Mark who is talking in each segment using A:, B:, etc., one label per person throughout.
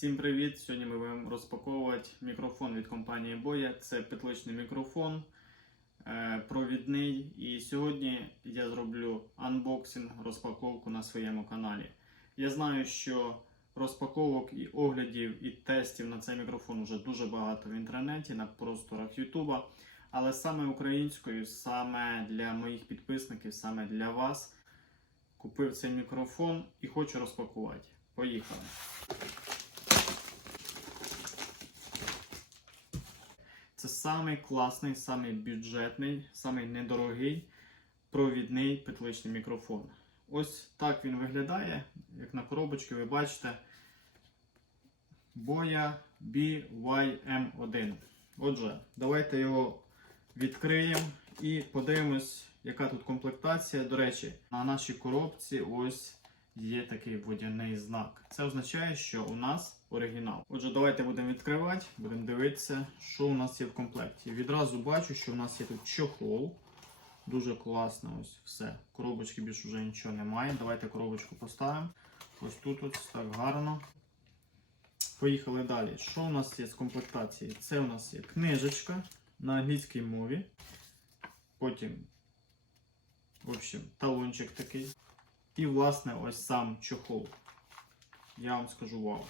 A: Всім привіт! Сьогодні ми будемо розпаковувати мікрофон від компанії Boya. Це петличний мікрофон е, провідний. І сьогодні я зроблю анбоксинг, розпаковку на своєму каналі. Я знаю, що розпаковок і оглядів і тестів на цей мікрофон вже дуже багато в інтернеті, на просторах Ютуба. Але саме українською, саме для моїх підписників, саме для вас купив цей мікрофон і хочу розпакувати. Поїхали! Це самий класний, самий бюджетний, самий недорогий провідний петличний мікрофон. Ось так він виглядає. Як на коробочці ви бачите Boya BYM1. Отже, давайте його відкриємо і подивимось, яка тут комплектація. До речі, на нашій коробці ось є такий водяний знак. Це означає, що у нас оригінал. Отже, давайте будемо відкривати, будемо дивитися, що у нас є в комплекті. Відразу бачу, що у нас є тут чохол. Дуже класно, ось все. Коробочки більше вже нічого немає. Давайте коробочку поставимо. Ось тут ось так гарно. Поїхали далі. Що у нас є з комплектації? Це у нас є книжечка на англійській мові. Потім, в общем, талончик такий. І, власне, ось сам чохол. Я вам скажу вау.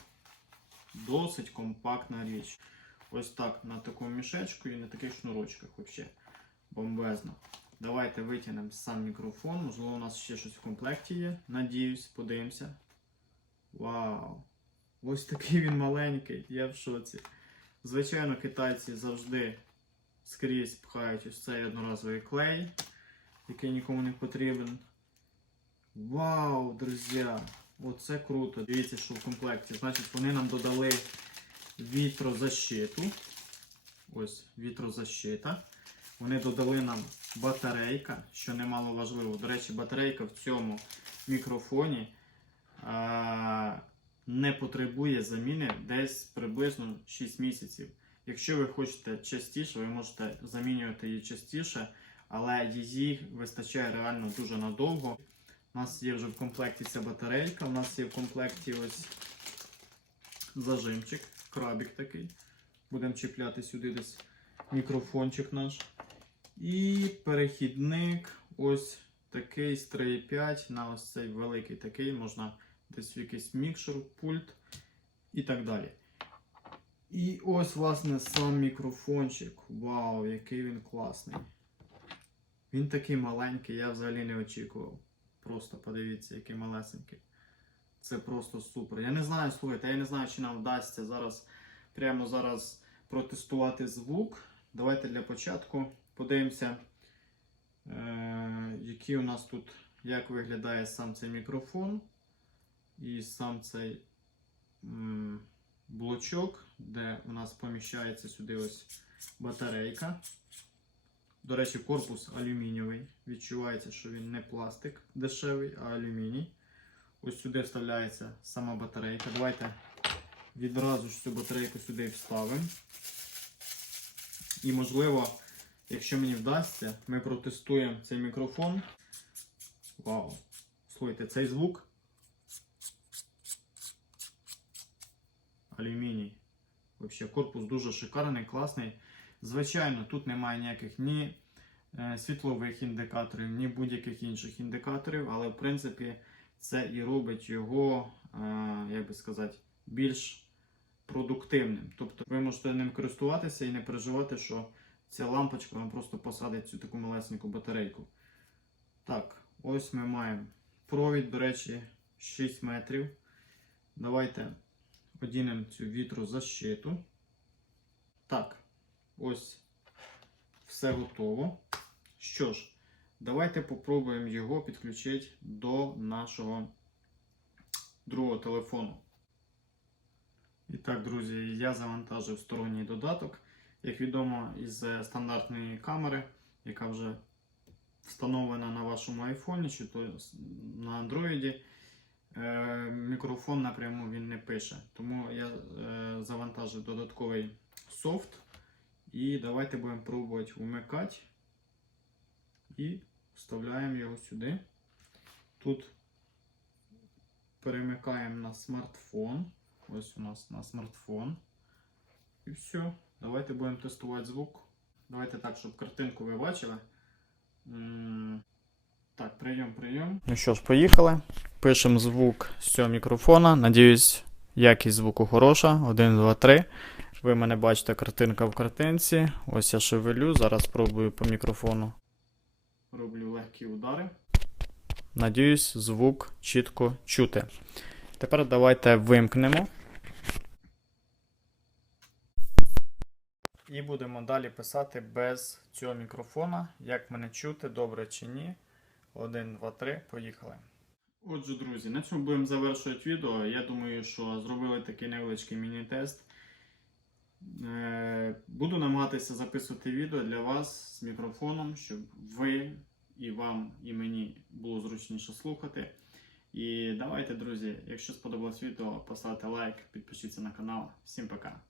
A: Досить компактна річ. Ось так на такому мішечку і на таких шнурочках взагалі. Бомбезно. Давайте витягнемо сам мікрофон. Можливо, у нас ще щось в комплекті є. Надіюсь, подивимося. Вау! Ось такий він маленький, я в шоці. Звичайно, китайці завжди скрізь пхають ось цей одноразовий клей, який нікому не потрібен. Вау, друзі! Оце круто. Дивіться, що в комплекті. Значить, вони нам додали вітрозащиту. Ось вітрозащита. Вони додали нам батарейка, що немало важливо. До речі, батарейка в цьому мікрофоні а, не потребує заміни десь приблизно 6 місяців. Якщо ви хочете частіше, ви можете замінювати її частіше, але її вистачає реально дуже надовго. У нас є вже в комплекті ця батарейка, у нас є в комплекті ось зажимчик, крабик такий. Будемо чіпляти сюди десь мікрофончик наш. І перехідник ось такий з 3,5 на ось цей великий такий, можна десь в якийсь мікшер, пульт і так далі. І ось, власне, сам мікрофончик. Вау, який він класний. Він такий маленький, я взагалі не очікував. Просто подивіться, який малесенький. Це просто супер. Я не знаю, слухайте, я не знаю, чи нам вдасться зараз прямо зараз протестувати звук. Давайте для початку подивимося, е- який у нас тут, як виглядає сам цей мікрофон. І сам цей м- блочок, де у нас поміщається сюди ось батарейка. До речі, корпус алюмінієвий. Відчувається, що він не пластик дешевий, а алюміній. Ось сюди вставляється сама батарейка. Давайте відразу ж цю батарейку сюди вставимо. І можливо, якщо мені вдасться, ми протестуємо цей мікрофон. Вау! Слухайте, цей звук. Алюміній. Взагалі, корпус дуже шикарний, класний. Звичайно, тут немає ніяких ні е, світлових індикаторів, ні будь-яких інших індикаторів, але в принципі це і робить його, е, як би сказати, більш продуктивним. Тобто ви можете ним користуватися і не переживати, що ця лампочка вам просто посадить цю таку малесеньку батарейку. Так, ось ми маємо провід, до речі, 6 метрів. Давайте одінемо цю вітрозащиту. Так. Ось все готово. Що ж, давайте попробуємо його підключити до нашого другого телефону. І так, друзі, я завантажив сторонній додаток. Як відомо, із стандартної камери, яка вже встановлена на вашому айфоні чи то на андроїді. е, Мікрофон напряму він не пише. Тому я е, завантажив додатковий софт. І давайте будемо пробувати вмикати. І вставляємо його сюди. Тут перемикаємо на смартфон. ось у нас на смартфон. І все. Давайте будемо тестувати звук. Давайте так, щоб картинку ви бачили. Так, прийом, прийом. Ну що ж, поїхали. Пишемо звук з цього мікрофона. Надіюсь, якість звуку хороша. 1, 2, 3. Ви мене бачите, картинка в картинці. Ось я шевелю. Зараз спробую по мікрофону. Роблю легкі удари. Надіюсь, звук чітко чути. Тепер давайте вимкнемо. І будемо далі писати без цього мікрофона. Як мене чути, добре чи ні. 1, 2, 3, поїхали. Отже, друзі, на цьому будемо завершувати відео. Я думаю, що зробили такий невеличкий міні-тест. Е, Буду намагатися записувати відео для вас з мікрофоном, щоб ви і вам, і мені було зручніше слухати. І давайте, друзі, якщо сподобалось відео, поставте лайк, підпишіться на канал. Всім пока!